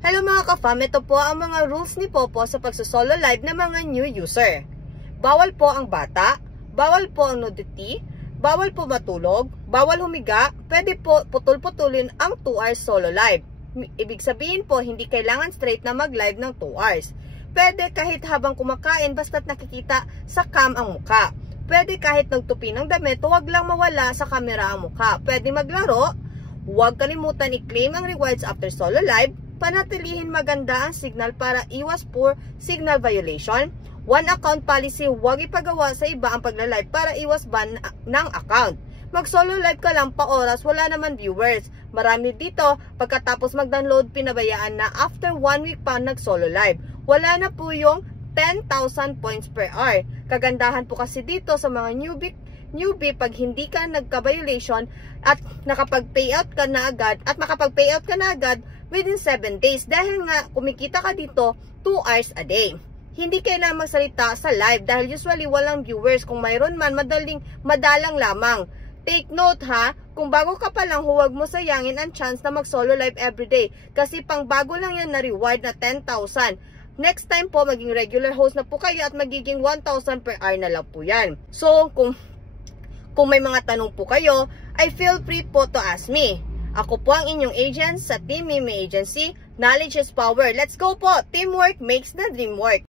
Hello mga ka-fam, ito po ang mga rules ni Popo sa pagsosolo live ng mga new user. Bawal po ang bata, bawal po ang nudity, bawal po matulog, bawal humiga, pwede po putol-putulin ang 2 hours solo live. Ibig sabihin po, hindi kailangan straight na mag-live ng 2 hours. Pwede kahit habang kumakain basta't nakikita sa cam ang muka. Pwede kahit nagtupi ng damit, huwag lang mawala sa camera ang muka. Pwede maglaro, huwag kalimutan i-claim ang rewards after solo live. Panatilihin maganda ang signal para iwas poor signal violation. One account policy, huwag ipagawa sa iba ang pagla-live para iwas ban ng account. Mag-solo live ka lang pa oras, wala naman viewers. Marami dito, pagkatapos mag-download, pinabayaan na after 1 week pa nag-solo live. Wala na po yung 10,000 points per hour. Kagandahan po kasi dito sa mga newbie pag hindi ka nagka-violation at nakapag-payout ka na agad within 7 days dahil nga kumikita ka dito 2 hours a day. Hindi kailangan magsalita sa live dahil usually walang viewers. Kung mayroon man, madalang lamang. Take note ha, kung bago ka pa lang, huwag mo sayangin ang chance na mag-solo live everyday kasi pang bago lang yan na reward na 10,000. Next time po, maging regular host na po kayo at magiging 1,000 per hour na lang po yan. So, kung may mga tanong po kayo, ay feel free po to ask me. Ako po ang inyong agent sa Team Mimi Agency. Knowledge is power. Let's go po! Teamwork makes the dream work.